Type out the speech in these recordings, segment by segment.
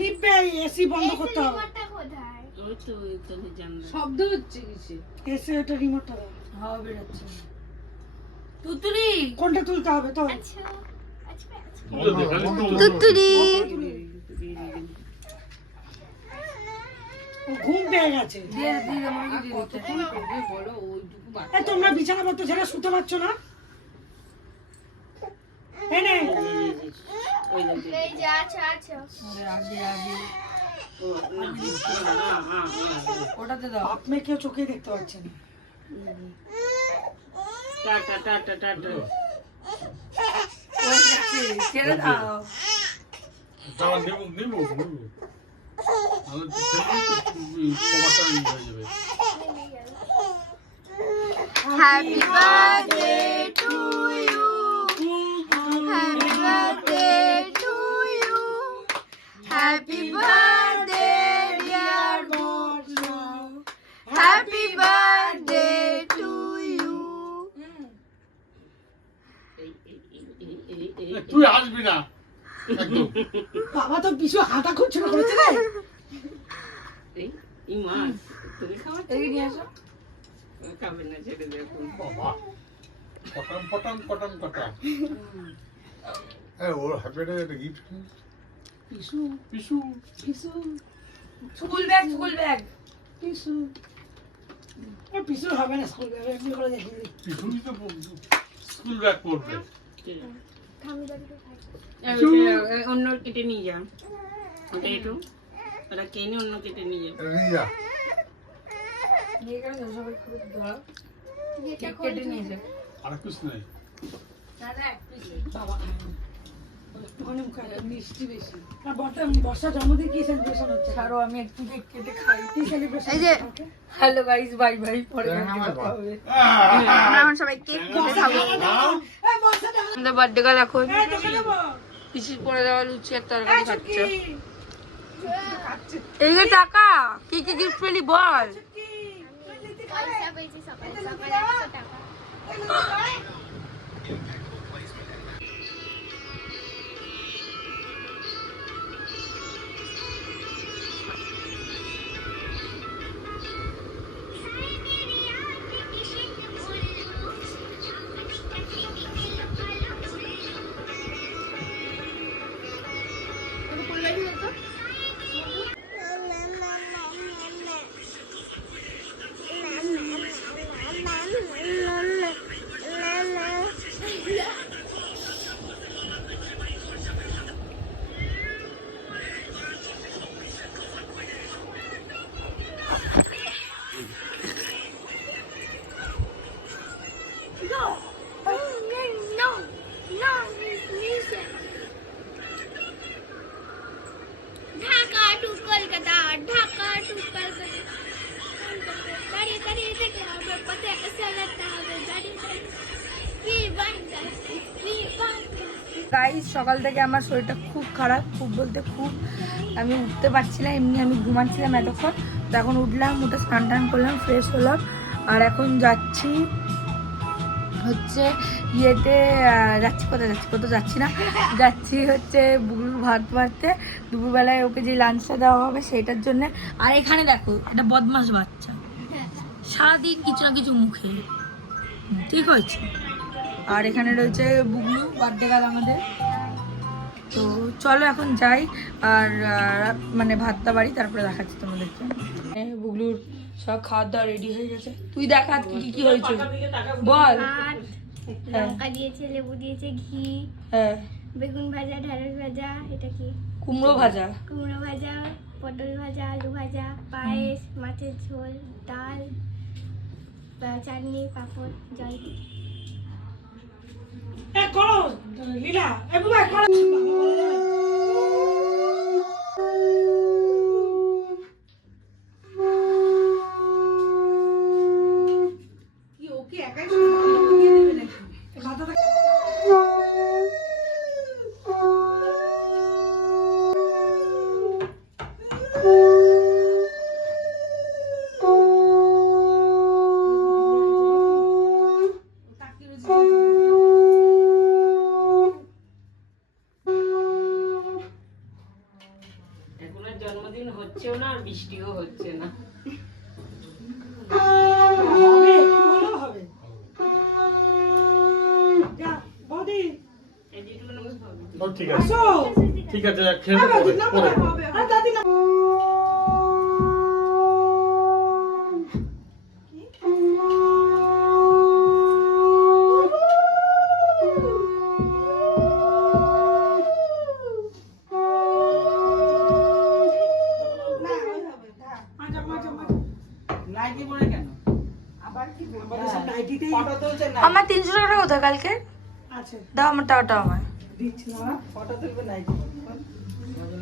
নিবে এসি বন্ধ করতে হবে। ওই তো ওইখানে জানলা শব্দ হচ্ছে কিসে? এসি ওটা রিমোটটা দাও। হাওয়া বেরোচ্ছে। তুতুরি কোনটা তুলতে হবে তো? তুতুরি ও ঘুম পেয়ে গেছে। দিয়ে দিয়ে আমাকে দিয়ে দিতে বলো ওইটুকু বাচ্চা। এই তোমরা বিছানাপত্র ছেড়ে শুতে পারছো না? এনে ওই যে আরে আগে আগে ওটাতে দাও। বাপ মেয়ে কেউ চোখে দেখতে পাচ্ছে না। টাটা টাটা টাটা ওই যাচ্ছে, ছেড়ে দাও। দাঁড়া নেবো নেবো নেবো তাহলে সবারটা হয়ে যাবে happy birthday to you happy birthday to you happy birthday dear Barsha happy birthday to you তুই আসবি না একদম বাবা তো পিছু হাঁটা করছিল করেছে রে। এই মাছ তুমি খাওয়াচ্ছ এদিকে নিয়ে আসো। খাবে না ছেড়ে দেখুন বাবা পটাম পটাম পটাম পটাম ওর হ্যাপি একটা গিফট পিছু পিসু পিছু স্কুল ব্যাগ স্কুল ব্যাগ। পিছু পিছু হবে না স্কুল ব্যাগ এমনি করে দেখি। পিসুই তো স্কুল ব্যাগ পড়বে অন্য কেটে নিয়ে যা ওটা একটু ওটা কেনে অন্য কেটে নিয়ে যা নিয়ে যা নিয়ে গেলে তো সবাই খুব ধরো কেক কেটে নিয়ে যাও। আর কিছু নেই না না এক পিস। বাবা খায় না। একটুখানি খায়, মিষ্টি বেশি। আর বর্ষা জন্মদিন কি সেলিব্রেশন হচ্ছে? ছাড়ো আমি একটু কেক কেটে খাই। কি সেলিব্রেশন? এই যে হ্যালো গাইস বাই বাই পরে দেখা হবে। আমরা এখন সবাই কেক কেটে খাবো। আমাদের বার্থডে গার্ল এখন পিসির করে দেওয়া লুচি আর তরকারি খাচ্ছে। এই যে টাকা কি কি গিফট পেলি বল। ঢাকা টু কলকাতা ঢাকা টু কলকাতা দাঁড়িয়ে দাঁড়িয়ে দেখতে হবে পথে চালাতে হবে দাঁড়িয়ে দাঁড়িয়ে কি বান্দা কি বান্দা। গাইস সকাল থেকে আমার শরীরটা খুব খারাপ, খুব বলতে খুব। আমি উঠতে পারছি না, এমনি আমি ঘুমাচ্ছিলাম এতক্ষণ। তো এখন উঠলাম, উঠে স্নান টান করলাম, ফ্রেশ হলাম। আর এখন যাচ্ছি হচ্ছে ইয়েতে যাচ্ছি, কোথায় যাচ্ছি কোথাও যাচ্ছি না, যাচ্ছি হচ্ছে বুগলুর ভাত বাড়তে। দুপুরবেলায় ওকে যে লাঞ্চটা দেওয়া হবে সেটার জন্য। আর এখানে দেখো এটা বদমাস বাচ্চা, সারাদিন কিছু না কিছু মুখে, ঠিক হয়েছে। আর এখানে রয়েছে বুগলু, বার্থডে গার্ল আমাদের। তো চলো এখন যাই আর মানে ভাতটা বাড়ি, তারপরে দেখাচ্ছি তোমাদেরকে। বুগলুর সব খাওয়া দাওয়া রেডি হয়ে গেছে। তুই দেখা কি কি হয়েছে বল। ভাত লঙ্কা দিয়েছে, লেবু দিয়েছে, ঘি, হ্যাঁ, বেগুন ভাজা, ঢেঁড়স ভাজা, এটা কি কুমড়ো ভাজা, কুমড়ো ভাজা, পটল ভাজা, আলু ভাজা, পায়েস, মাছের ঝোল, ডাল, চাটনি, পাঁপড়, জল। এ করো লীলা, এ বাবা করো। কি ওকে একাই দিয়ে দেবে নাকি? জন্মদিন হচ্ছেও না আর বৃষ্টিও হচ্ছে না। হবে, একটু হলেও হবে। যা, বৌদি, এই যেটুকুন আমার হবে। ও ঠিক আছে, আসো। ঠিক আছে, খেয়ে নে পরে, পরে। আরে দাদি না। নাইটি পরে কেন? আমাদের সব নাইটিতেই ফটো তুলছে না, আমার 300 টাকা কোথায় কালকে? আছে। দাও আমার টাকাটা আমায়। দিচ্ছি না। ফটো তুলবে নাইটি।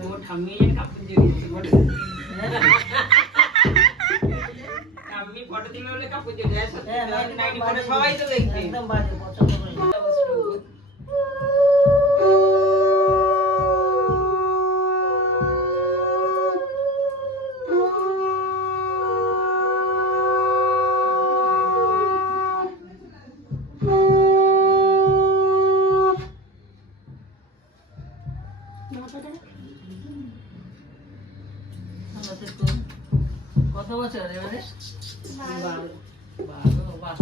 ও ঠাম্মি এর কাপড় জড়িয়েছে বড়। ঠাম্মি ফটো তুলবে বলে কাপড় জড়িয়েছে। নাইটি পরে সবাই তো দেখবে। একদম বাজে পছন্দ করে। কত বছর এবারে? 12।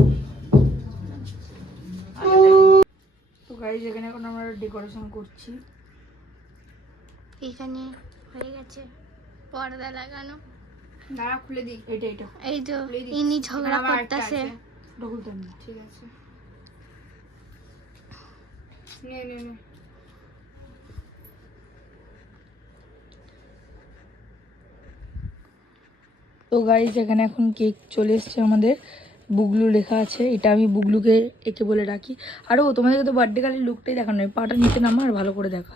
তো গাইস এখানে এখন আমরা ডেকোরেশন করছি। এখানে হয়ে গেছে পর্দা লাগানো। দাঁড়া খুলে দিই। এটা এটা এই তো ইনি ঝগড়া আমার একটা করতেছে। আছে। ওটা খুলতে হবে না। ঠিক আছে, নে নে নে। তো গাইস এখানে এখন কেক চলে এসছে আমাদের, বুগলু লেখা আছে। এটা আমি বুগলুকে একে বলে ডাকি। আর ও তোমাদেরকে তো বার্থডে কালের লুকটাই দেখানো নয়, পাটা নিচে নামা আর ভালো করে দেখা।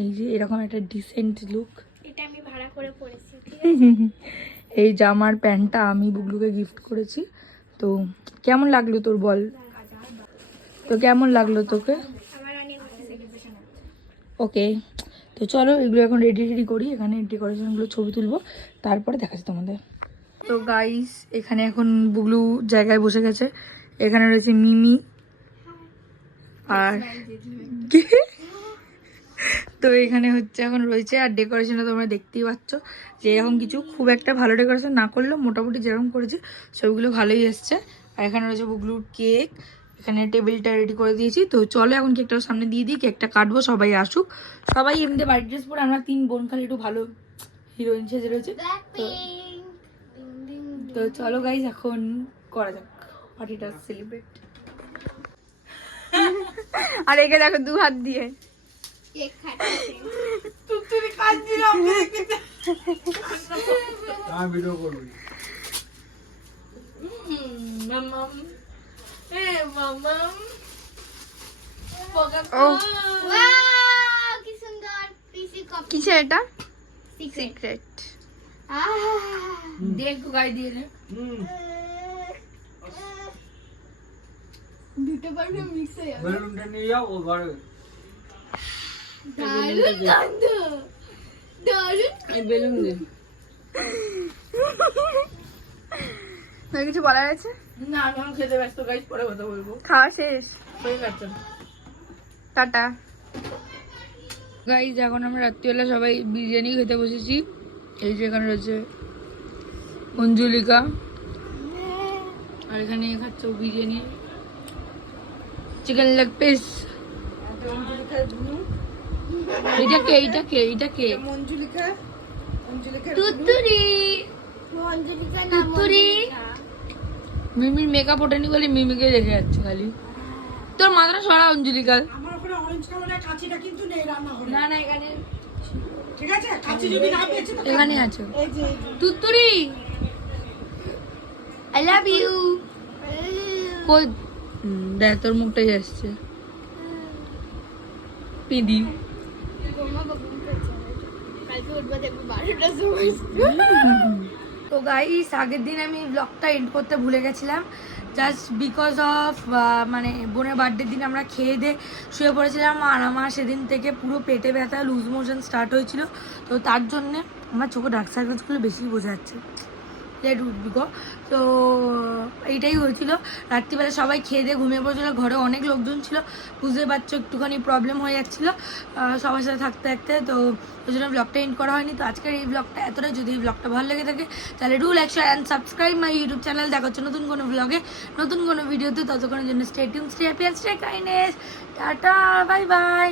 এই যে এরকম একটা ডিসেন্ট লুক। এটা আমি ভাড়া করে পড়েছি। এই জামার প্যান্টটা আমি বুগলুকে গিফট করেছি। তো কেমন লাগলো তোর বল? তো কেমন লাগলো তোকে? আমার অনেক ভালো লেগেছে। ওকে, তো চলো এগুলো এখন রেডি করি। এখানে ডেকোরেশনগুলো ছবি তুলবো, তারপরে দেখাচ্ছি তোমাদের। তো গাইস এখানে এখন বুগলু জায়গায় বসে গেছে। এখানে রয়েছে মিমি আর তো এখানে হচ্ছে এখন রয়েছে। আর ডেকোরেশনটা তোমরা দেখতেই পাচ্ছ যে এরকম কিছু খুব একটা ভালো ডেকোরেশন না করলেও মোটামুটি যেরকম করেছি সবগুলো ভালোই এসছে। আর এখানে রয়েছে বুগলুর কেক। এখানে টেবিলটা রেডি করে দিয়েছি। তো চলো এখন কেকটাও সামনে দিয়ে দিই, কেকটা কাটবো, সবাই আসুক। সবাই এমনিতে বাড়ি ড্রেস পরে, আমরা 3 বোন খালি একটু ভালো হিরোইন সেজে রয়েছে। তো চলো গাইজ এখন করা যাক পার্টিটা সেলিব্রেট। আর একে দেখো 2 হাত দিয়ে কেক খাচ্ছে। তুই কাঁদছিলাম দেখতে। হ্যাঁ, ভিডিও করবি। মামাম এ মামাম ওয়াও কি সুন্দর পিসি কপি। কিসে এটা? সিক্রেট। সিক্রেট। দেখ গাই দিয়ে নে। দুটো পারবে মিক্স হয়ে যাবে। বেলুনটা নিয়ে যাও ও ঘরে। দারুণ গন্ধ, দারুণ। এই বেলুন দে। তোর কিছু বলার আছে? না আমি এখন খেতে ব্যস্ত গাইজ, পরে কথা বলবো। খাওয়া শেষ, হয়ে গেছে। টাটা। গাইজ এখন আমরা রাত্রিবেলা সবাই বিরিয়ানি খেতে বসেছি। এই যে এখানে রয়েছে অঞ্জলিকা, আর এখানে খাচ্ছে বিরিয়ানি, চিকেন লেগ পিস। এটা কে? এটা কে? এটা কে? তুতুরি অঞ্জলিকা না তুতুরি। মিমির মেকআপ ওঠেনি বলে মিমিকে দেখে যাচ্ছে খালি। তোর মাথাটা সরা অঞ্জলিকা। আমার ওখানে অরেঞ্জ কালারের কাঁচিটা কিন্তু নেই রান্না হলে। না না এখানে ঠিক আছে, কাঁচি যদি না পেয়েছি তো এখানে আছে এই যে তুতুরি। I love you. কই দেখ তোর মুখটাই আসছে পিদি। কালকে উঠবো দেখবো 12টার সময়। তো গাইস আগের দিন আমি ব্লগটা এন্ড করতে ভুলে গেছিলাম, জাস্ট বিকজ অফ মানে বোনের বার্থডের দিন আমরা খেয়ে দিয়ে শুয়ে পড়েছিলাম। আর আমার সেদিন থেকে পুরো পেটে ব্যথা, লুজ মোশন স্টার্ট হয়েছিল। তো তার জন্যে আমার চোখে ডার্ক সার্কেলসগুলো বেশি বোঝা যাচ্ছে। লেট উঠবি গো। তো এইটাই হয়েছিল। রাত্রিবেলা সবাই খেয়ে দিয়ে ঘুমিয়ে পড়েছিল, ঘরে অনেক লোকজন ছিল, বুঝতে পারছো একটুখানি প্রবলেম হয়ে যাচ্ছিলো সবার সাথে থাকতে থাকতে, তো ওই জন্য ব্লগটা এন্ড করা হয়নি। তো আজকের এই ব্লগটা এতটাই। যদি এই ব্লগটা ভালো লেগে থাকে তাহলে do like share and subscribe my YouTube channel. দেখা হচ্ছে নতুন কোনো ব্লগে, নতুন কোনো ভিডিওতে। ততক্ষণের জন্য stay tune, stay happy and stay kindness. Tata, bye bye.